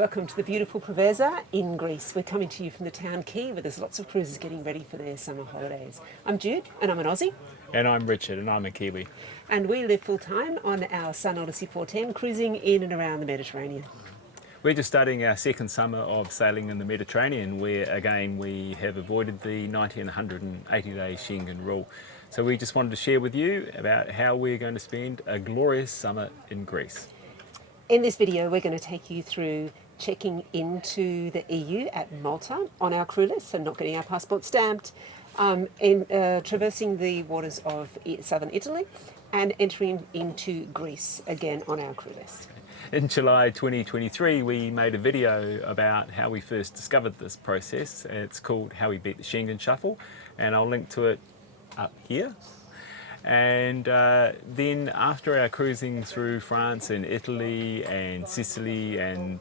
Welcome to the beautiful Preveza in Greece. We're coming to you from the town quay where there's lots of cruisers getting ready for their summer holidays. I'm Jude and I'm an Aussie. And I'm Richard and I'm a Kiwi. And we live full time on our Sun Odyssey 410 cruising in and around the Mediterranean. We're just starting our second summer of sailing in the Mediterranean, where again we have avoided the 90 and 180 day Schengen rule. So we just wanted to share with you about how we're going to spend a glorious summer in Greece. In this video we're going to take you through checking into the EU at Malta on our crew list, so not getting our passport stamped, traversing the waters of southern Italy and entering into Greece again on our crew list. In July 2023 we made a video about how we first discovered this process. It's called How We Beat the Schengen Shuffle, and I'll link to it up here. And then after our cruising through France and Italy and Sicily and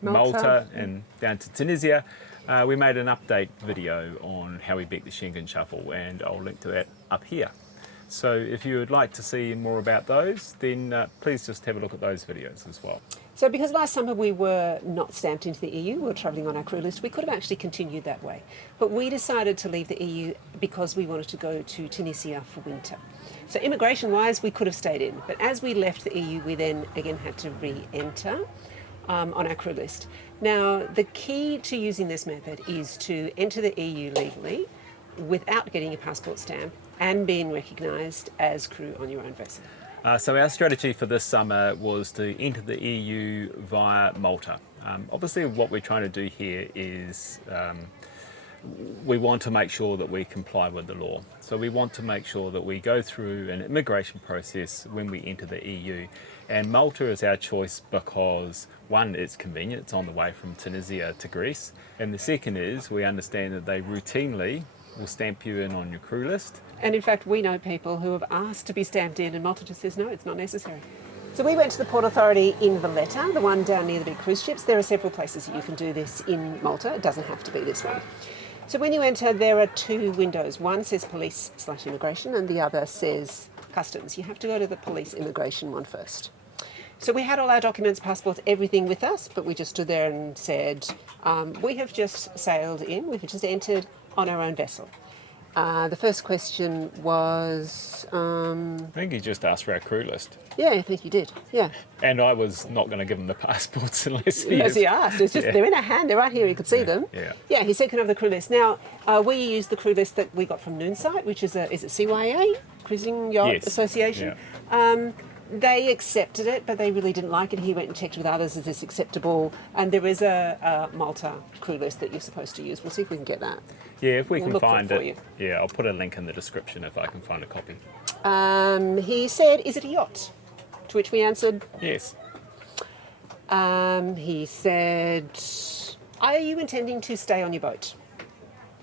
Malta and down to Tunisia, we made an update video on how we beat the Schengen Shuffle, and I'll link to that up here. So if you would like to see more about those, then please just have a look at those videos as well. So because last summer we were not stamped into the EU, we were travelling on our crew list, we could have actually continued that way. But we decided to leave the EU because we wanted to go to Tunisia for winter. So immigration-wise, we could have stayed in. But as we left the EU, we then again had to re-enter on our crew list. Now, the key to using this method is to enter the EU legally without getting a passport stamp and being recognised as crew on your own vessel. So our strategy for this summer was to enter the EU via Malta. Obviously what we're trying to do here is we want to make sure that we comply with the law. So we want to make sure that we go through an immigration process when we enter the EU. And Malta is our choice because, one, it's convenient, it's on the way from Tunisia to Greece. And the second is we understand that they routinely will stamp you in on your crew list. And in fact, we know people who have asked to be stamped in and Malta just says, no, it's not necessary. So we went to the Port Authority in Valletta, the one down near the big cruise ships. There are several places that you can do this in Malta. It doesn't have to be this one. So when you enter, there are two windows. One says police/immigration and the other says customs. You have to go to the police immigration one first. So we had all our documents, passports, everything with us, but we just stood there and said, we have just sailed in, we've just entered on our own vessel. The first question was... I think he just asked for our crew list. Yeah, I think he did, yeah. And I was not going to give him the passports unless he asked. It's just, they're in our hand, they're right here, you could see them. Yeah, he said, can I have the crew list? Now, we used the crew list that we got from Noonsite, which is is it CYA? Cruising Yacht Association? Yeah. They accepted it, but they really didn't like it. He went and checked with others, is this acceptable? And there is a Malta crew list that you're supposed to use. We'll see if we can get that. Yeah, if we can find it. You. Yeah, I'll put a link in the description if I can find a copy. He said, is it a yacht? To which we answered, yes. He said, are you intending to stay on your boat?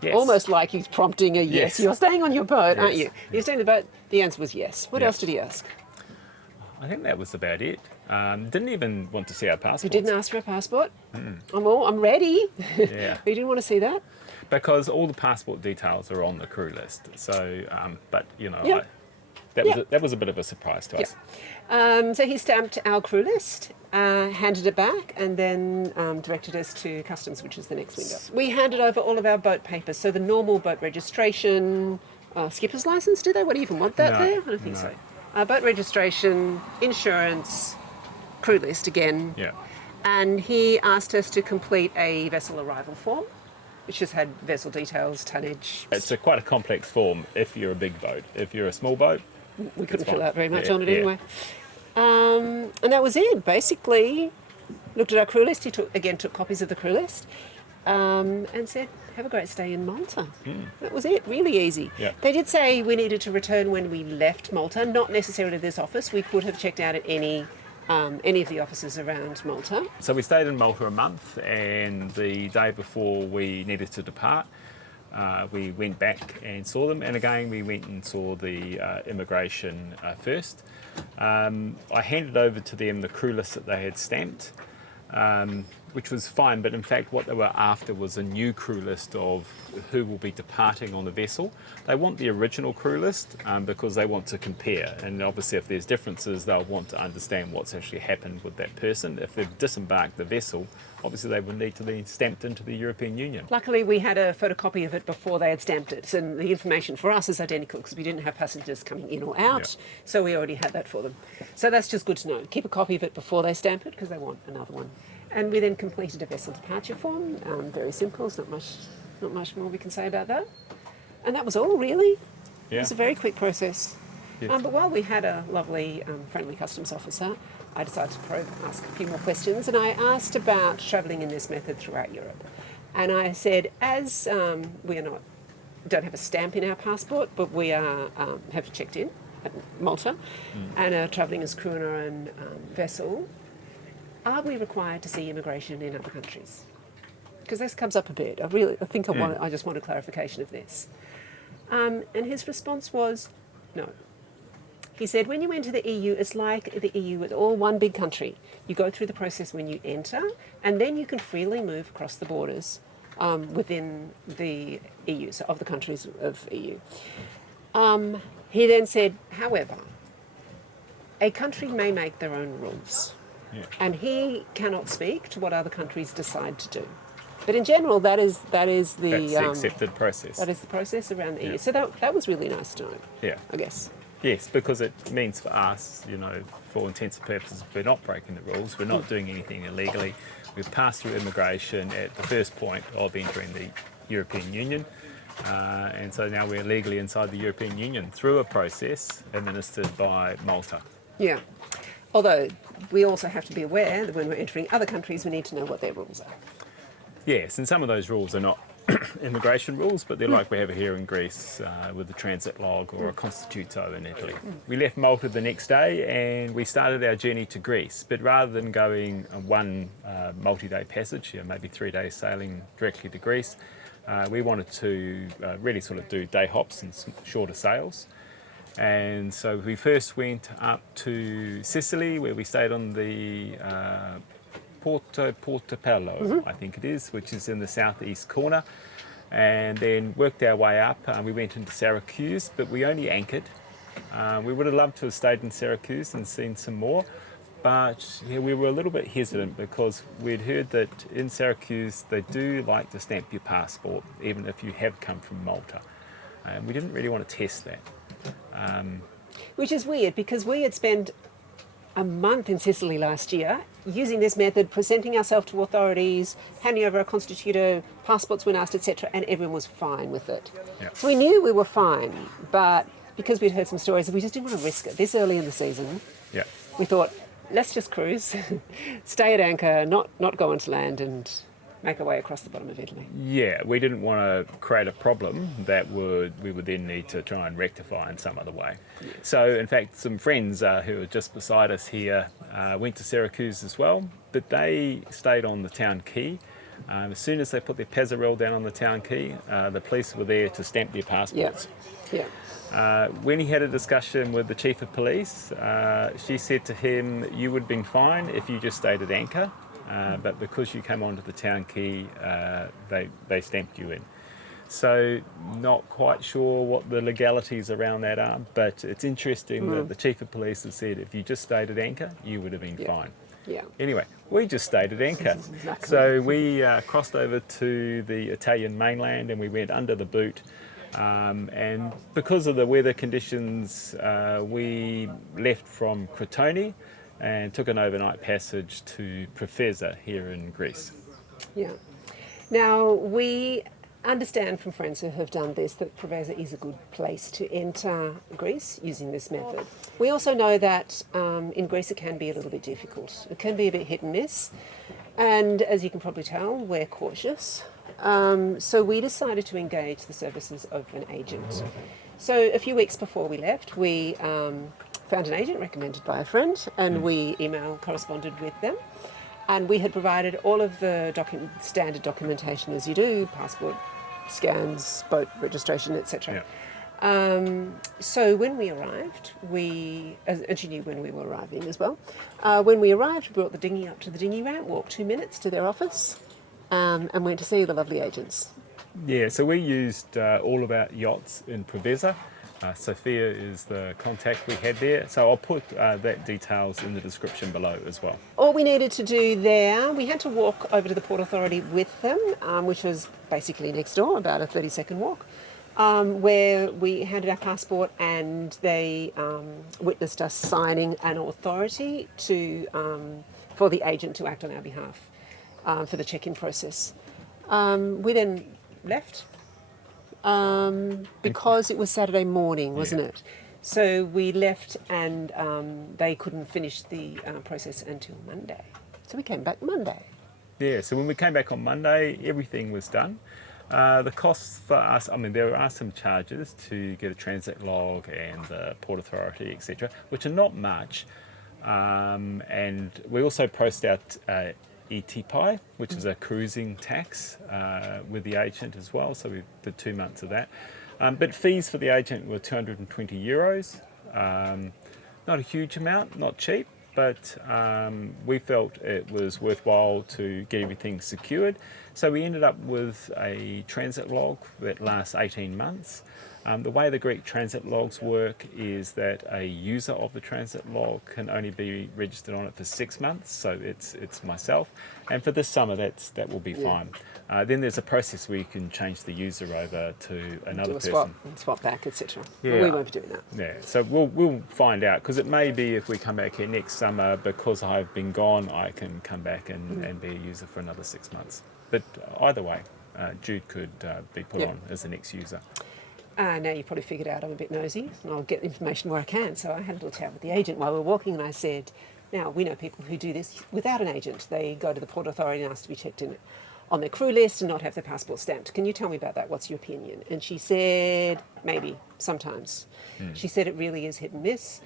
Yes. Almost like he's prompting a yes. You're staying on your boat, aren't you? You're staying on the boat. The answer was yes. What else did he ask? I think that was about it. Didn't even want to see our passport. You didn't ask for a passport? I'm ready. Yeah. You didn't want to see that? Because all the passport details are on the crew list. So, but you know, that was a bit of a surprise to us. So he stamped our crew list, handed it back, and then directed us to customs, which is the next window. We handed over all of our boat papers, so the normal boat registration, skipper's license. Do they? What do you even want that there? I don't think so. Boat registration, insurance, crew list again. Yeah. And he asked us to complete a vessel arrival form, which just had vessel details, tonnage. It's quite a complex form if you're a big boat. If you're a small boat, we couldn't fill out very much on it anyway. And that was it. Basically, looked at our crew list. He took copies of the crew list and said, have a great stay in Malta. That was it, really easy. Yeah. They did say we needed to return when we left Malta, not necessarily this office. We could have checked out at any of the offices around Malta. So we stayed in Malta a month, and the day before we needed to depart, we went back and saw them, and again we went and saw the immigration first. I handed over to them the crew list that they had stamped. which was fine, but in fact what they were after was a new crew list of who will be departing on the vessel. They want the original crew list because they want to compare, and obviously if there's differences they'll want to understand what's actually happened with that person. If they've disembarked the vessel, obviously they would need to be stamped into the European Union. Luckily, we had a photocopy of it before they had stamped it, and the information for us is identical because we didn't have passengers coming in or out, so we already had that for them. So that's just good to know. Keep a copy of it before they stamp it because they want another one. And we then completed a vessel departure form. Very simple. There's not much more we can say about that. And that was all, really. Yeah. It was a very quick process. Yes. But while we had a lovely, friendly customs officer, I decided to ask a few more questions, and I asked about travelling in this method throughout Europe. And I said, as we don't have a stamp in our passport, but we have checked in at Malta and are travelling as crew on our own vessel, are we required to see immigration in other countries? Because this comes up a bit. I just want a clarification of this. And his response was, no. He said, when you enter the EU, it's like the EU is all one big country. You go through the process when you enter, and then you can freely move across the borders within the EU, so of the countries of EU. He then said, however, a country may make their own rules, and he cannot speak to what other countries decide to do. But in general, that's the accepted process. That is the process around the EU. So that was really nice to know. Yeah. I guess. Yes, because it means for us, for intents and purposes, we're not breaking the rules, we're not doing anything illegally. We've passed through immigration at the first point of entering the European Union, and so now we're legally inside the European Union through a process administered by Malta. Yeah. Although we also have to be aware that when we're entering other countries, we need to know what their rules are. Yes, and some of those rules are not immigration rules, but they're like we have here in Greece with the transit log or a constituto in Italy. We left Malta the next day and we started our journey to Greece, but rather than going one multi-day passage, maybe 3 days sailing directly to Greece, we wanted to really sort of do day hops and shorter sails. And so we first went up to Sicily, where we stayed on the Portobello, I think it is, which is in the southeast corner, and then worked our way up. We went into Syracuse, but we only anchored. We would have loved to have stayed in Syracuse and seen some more, but we were a little bit hesitant because we'd heard that in Syracuse they do like to stamp your passport, even if you have come from Malta. And we didn't really want to test that. Which is weird because we had spent a month in Sicily last year using this method, presenting ourselves to authorities, handing over our constituto, passports when asked, etc., and everyone was fine with it. Yeah. So we knew we were fine, but because we'd heard some stories, we just didn't want to risk it. This early in the season, we thought, let's just cruise, stay at anchor, not go onto land and make our way across the bottom of Italy. Yeah, we didn't want to create a problem that we would then need to try and rectify in some other way. Yes. So, in fact, some friends who are just beside us here went to Syracuse as well, but they stayed on the town quay. As soon as they put their Pazzarelle down on the town quay, the police were there to stamp their passports. Yeah. When he had a discussion with the chief of police, she said to him, you would have been fine if you just stayed at anchor. But because you came onto the town quay, they stamped you in. So not quite sure what the legalities around that are, but it's interesting that the chief of police has said if you just stayed at anchor, you would have been fine. Yeah. Anyway, we just stayed at anchor. Exactly. So we crossed over to the Italian mainland and we went under the boot. And because of the weather conditions, we left from Crotone and took an overnight passage to Preveza here in Greece. Yeah. Now, we understand from friends who have done this that Preveza is a good place to enter Greece using this method. We also know that in Greece it can be a little bit difficult. It can be a bit hit and miss. And as you can probably tell, we're cautious. So we decided to engage the services of an agent. So a few weeks before we left, we found an agent recommended by a friend, and we corresponded with them. And we had provided all of the standard documentation as you do, passport, scans, boat registration, etc. So when we arrived, and she knew when we were arriving as well. When we arrived, we brought the dinghy up to the dinghy ramp, walked 2 minutes to their office, and went to see the lovely agents. Yeah, so we used All About Yachts in Preveza. Sofia is the contact we had there, so I'll put that details in the description below as well. All we needed to do there, we had to walk over to the Port Authority with them, which was basically next door, about a 30-second walk, where we handed our passport and they witnessed us signing an authority for the agent to act on our behalf for the check-in process. We then left because it was Saturday morning, wasn't it? So we left and they couldn't finish the process until Monday. So we came back Monday. Yeah, so when we came back on Monday, everything was done. The costs for us, I mean, there are some charges to get a transit log and the Port Authority, etc., which are not much. And we also processed out ETPI, which is a cruising tax with the agent as well, so we did 2 months of that. But fees for the agent were €220. Not a huge amount, not cheap, but we felt it was worthwhile to get everything secured. So we ended up with a transit log that lasts 18 months. The way the Greek transit logs work is that a user of the transit log can only be registered on it for 6 months, so it's myself. And for this summer, that will be fine. Then there's a process where you can change the user over to another person. Swap back, etc. Yeah. We won't be doing that. Yeah, so we'll find out, because it may be if we come back here next summer, because I've been gone, I can come back and be a user for another 6 months. But either way, Jude could be put on as the next user. Now you probably figured out I'm a bit nosy and I'll get information where I can. So I had a little chat with the agent while we were walking and I said, now we know people who do this without an agent. They go to the Port Authority and ask to be checked in on their crew list and not have their passport stamped. Can you tell me about that? What's your opinion? And she said, maybe, sometimes. She said it really is hit and miss.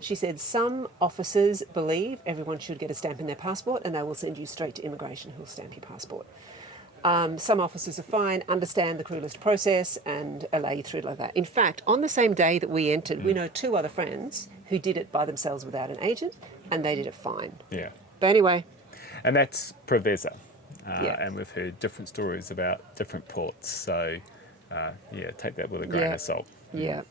She said some officers believe everyone should get a stamp in their passport and they will send you straight to immigration who will stamp your passport. Some officers are fine, understand the crew list process and allow you through like that. In fact, on the same day that we entered, we know 2 other friends who did it by themselves without an agent and they did it fine. Yeah. But anyway. And that's Preveza. And we've heard different stories about different ports. So, take that with a grain of salt. Yeah.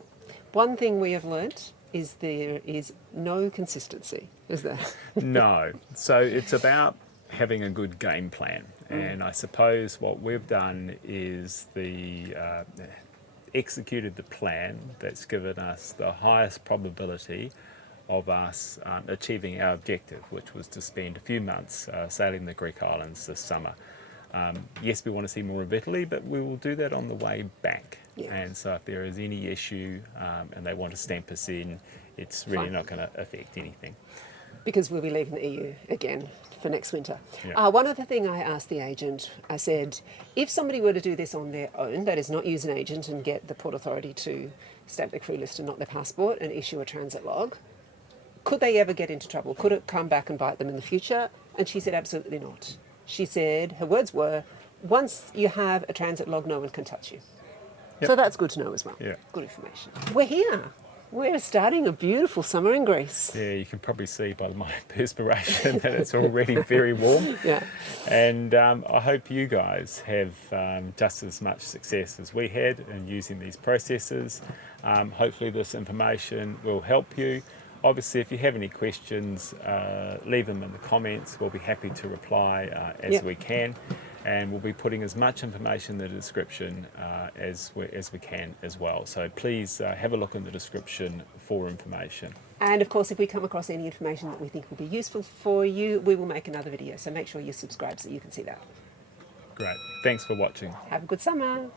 One thing we have learnt is there is no consistency, is there? No. So it's about having a good game plan. And I suppose what we've done is executed the plan that's given us the highest probability of us achieving our objective, which was to spend a few months sailing the Greek islands this summer. Yes, we want to see more of Italy, but we will do that on the way back. Yeah. And so if there is any issue and they want to stamp us in, it's really not going to affect anything. Because we'll be leaving the EU again for next winter. Yeah. One other thing I asked the agent, I said, if somebody were to do this on their own, that is not use an agent and get the Port Authority to stamp their crew list and not their passport and issue a transit log, could they ever get into trouble? Could it come back and bite them in the future? And she said, absolutely not. She said, her words were, once you have a transit log, no one can touch you. Yep. So that's good to know as well. Yeah. Good information. We're here. We're starting a beautiful summer in Greece. Yeah, you can probably see by my perspiration that it's already very warm. Yeah. And I hope you guys have just as much success as we had in using these processes. Hopefully this information will help you. Obviously, if you have any questions, leave them in the comments. We'll be happy to reply as we can. And we'll be putting as much information in the description as we can as well. So please have a look in the description for information. And of course, if we come across any information that we think will be useful for you, we will make another video. So make sure you subscribe so you can see that. Great. Thanks for watching. Have a good summer.